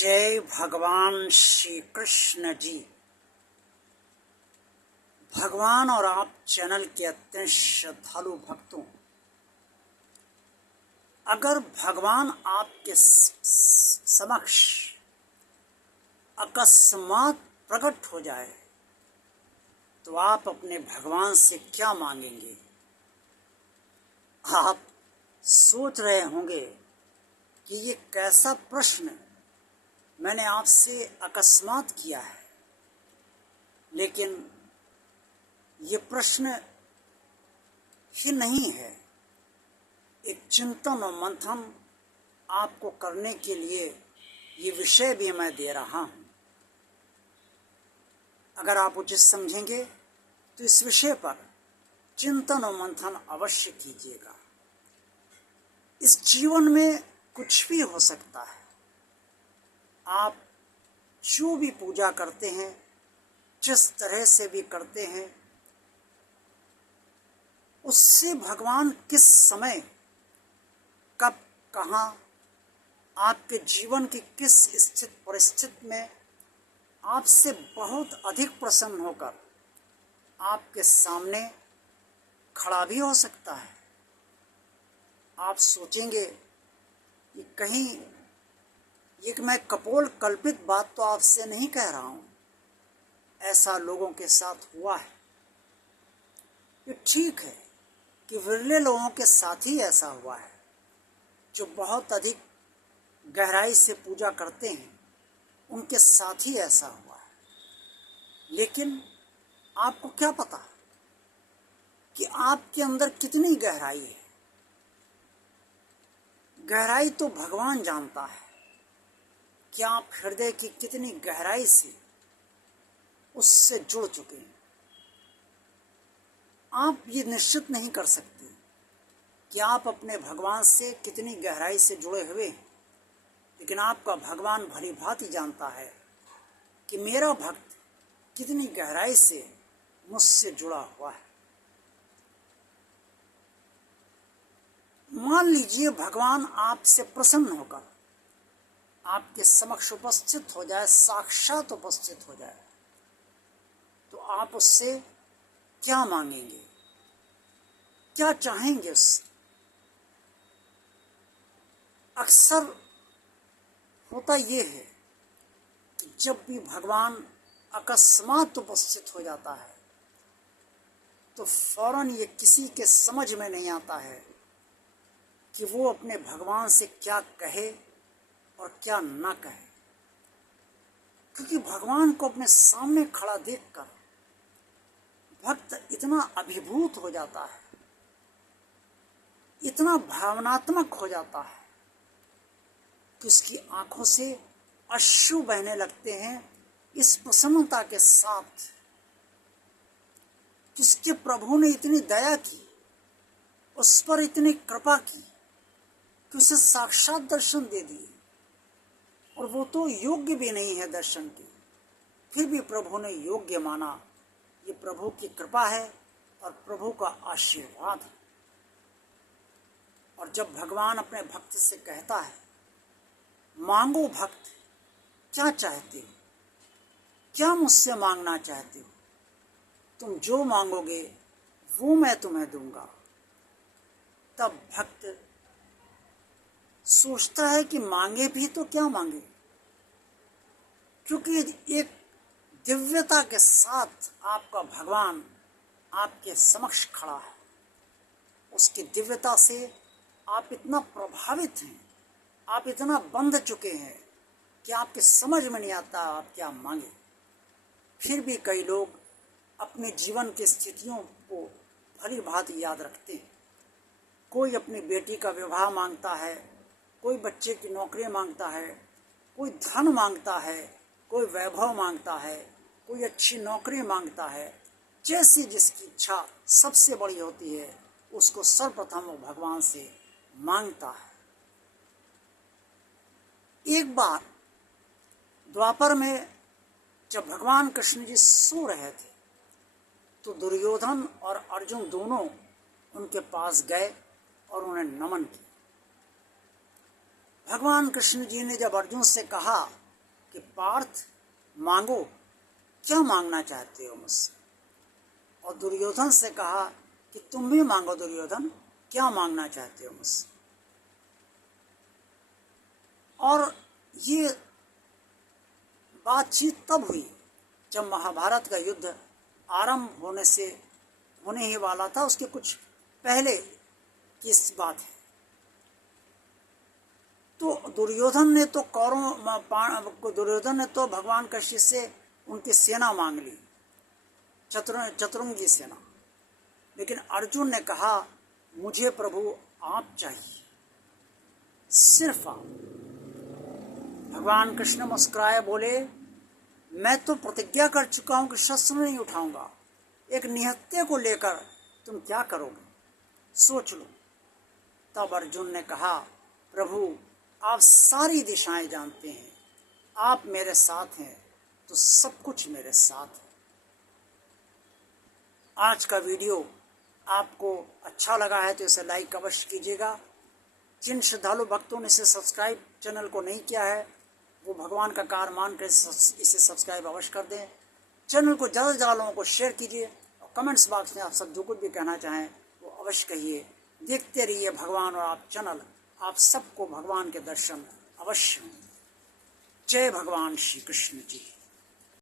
जय भगवान श्री कृष्ण जी। भगवान और आप चैनल के अत्यंत श्रद्धालु भक्तों, अगर भगवान आपके समक्ष अकस्मात प्रकट हो जाए तो आप अपने भगवान से क्या मांगेंगे? आप सोच रहे होंगे कि ये कैसा प्रश्न मैंने आपसे अकस्मात किया है, लेकिन ये प्रश्न ही नहीं है, एक चिंतन और मंथन आपको करने के लिए ये विषय भी मैं दे रहा हूँ। अगर आप उचित समझेंगे तो इस विषय पर चिंतन और मंथन अवश्य कीजिएगा। इस जीवन में कुछ भी हो सकता है। आप जो भी पूजा करते हैं, जिस तरह से भी करते हैं, उससे भगवान किस समय, कब, कहाँ, आपके जीवन की किस स्थिति परिस्थिति में आपसे बहुत अधिक प्रसन्न होकर आपके सामने खड़ा भी हो सकता है। आप सोचेंगे कि कहीं ये मैं कपोल कल्पित बात तो आपसे नहीं कह रहा हूँ, ऐसा लोगों के साथ हुआ है। ये ठीक है कि विरले लोगों के साथ ही ऐसा हुआ है, जो बहुत अधिक गहराई से पूजा करते हैं, उनके साथ ही ऐसा हुआ है। लेकिन आपको क्या पता कि आपके अंदर कितनी गहराई है? गहराई तो भगवान जानता है कि आप हृदय की कितनी गहराई से उससे जुड़ चुके हैं। आप ये निश्चित नहीं कर सकते कि आप अपने भगवान से कितनी गहराई से जुड़े हुए हैं, लेकिन आपका भगवान भली भांति जानता है कि मेरा भक्त कितनी गहराई से मुझसे जुड़ा हुआ है। मान लीजिए भगवान आपसे प्रसन्न होकर आपके समक्ष उपस्थित हो जाए, साक्षात उपस्थित हो जाए, तो आप उससे क्या मांगेंगे, क्या चाहेंगे उससे? अक्सर होता ये है कि जब भी भगवान अकस्मात उपस्थित हो जाता है तो फौरन ये किसी के समझ में नहीं आता है कि वो अपने भगवान से क्या कहे और क्या ना कहे, क्योंकि भगवान को अपने सामने खड़ा देखकर भक्त इतना अभिभूत हो जाता है, इतना भावनात्मक हो जाता है कि उसकी आंखों से अश्रु बहने लगते हैं इस प्रसन्नता के साथ कि उसके प्रभु ने इतनी दया की, उस पर इतनी कृपा की कि उसे साक्षात दर्शन दे दिए, और वो तो योग्य भी नहीं है दर्शन के, फिर भी प्रभु ने योग्य माना। ये प्रभु की कृपा है और प्रभु का आशीर्वाद है। और जब भगवान अपने भक्त से कहता है, मांगो भक्त, क्या चाहते हो, क्या मुझसे मांगना चाहते हो, तुम जो मांगोगे वो मैं तुम्हें दूंगा, तब भक्त सोचता है कि मांगे भी तो क्या मांगे, क्योंकि एक दिव्यता के साथ आपका भगवान आपके समक्ष खड़ा है। उसकी दिव्यता से आप इतना प्रभावित हैं, आप इतना बंध चुके हैं कि आपके समझ में नहीं आता आप क्या मांगे। फिर भी कई लोग अपने जीवन की स्थितियों को भली भांति याद रखते हैं। कोई अपनी बेटी का विवाह मांगता है, कोई बच्चे की नौकरी मांगता है, कोई धन मांगता है, कोई वैभव मांगता है, कोई अच्छी नौकरी मांगता है। जैसी जिसकी इच्छा सबसे बड़ी होती है, उसको सर्वप्रथम वो भगवान से मांगता है। एक बार द्वापर में जब भगवान कृष्ण जी सो रहे थे तो दुर्योधन और अर्जुन दोनों उनके पास गए और उन्हें नमन किया। भगवान कृष्ण जी ने जब अर्जुन से कहा कि पार्थ मांगो, क्या मांगना चाहते हो मुझसे। और दुर्योधन से कहा कि तुम भी मांगो दुर्योधन, क्या मांगना चाहते हो मुझसे। और ये बातचीत तब हुई जब महाभारत का युद्ध आरंभ होने ही वाला था, उसके कुछ पहले की बात है। तो दुर्योधन ने तो भगवान कश्यप से उनकी सेना मांग ली, चतुरंगी सेना। लेकिन अर्जुन ने कहा मुझे प्रभु आप चाहिए, सिर्फ आप। भगवान कृष्ण मुस्कुराए बोले मैं तो प्रतिज्ञा कर चुका हूं कि शस्त्र नहीं उठाऊंगा, एक निहत्थे को लेकर तुम क्या करोगे, सोच लो। तब अर्जुन ने कहा प्रभु आप सारी दिशाएं जानते हैं, आप मेरे साथ हैं तो सब कुछ मेरे साथ है। आज का वीडियो आपको अच्छा लगा है तो इसे लाइक अवश्य कीजिएगा। जिन श्रद्धालु भक्तों ने इसे सब्सक्राइब चैनल को नहीं किया है वो भगवान का कार्य मानकर इसे सब्सक्राइब अवश्य कर दें। चैनल को ज़्यादा से ज़्यादा लोगों को शेयर कीजिए और कमेंट्स बॉक्स में आप सब जो कुछ भी कहना चाहें वो अवश्य कहिए। देखते रहिए भगवान और आप चैनल, आप सबको भगवान के दर्शन अवश्य हों। जय भगवान श्री कृष्ण जी।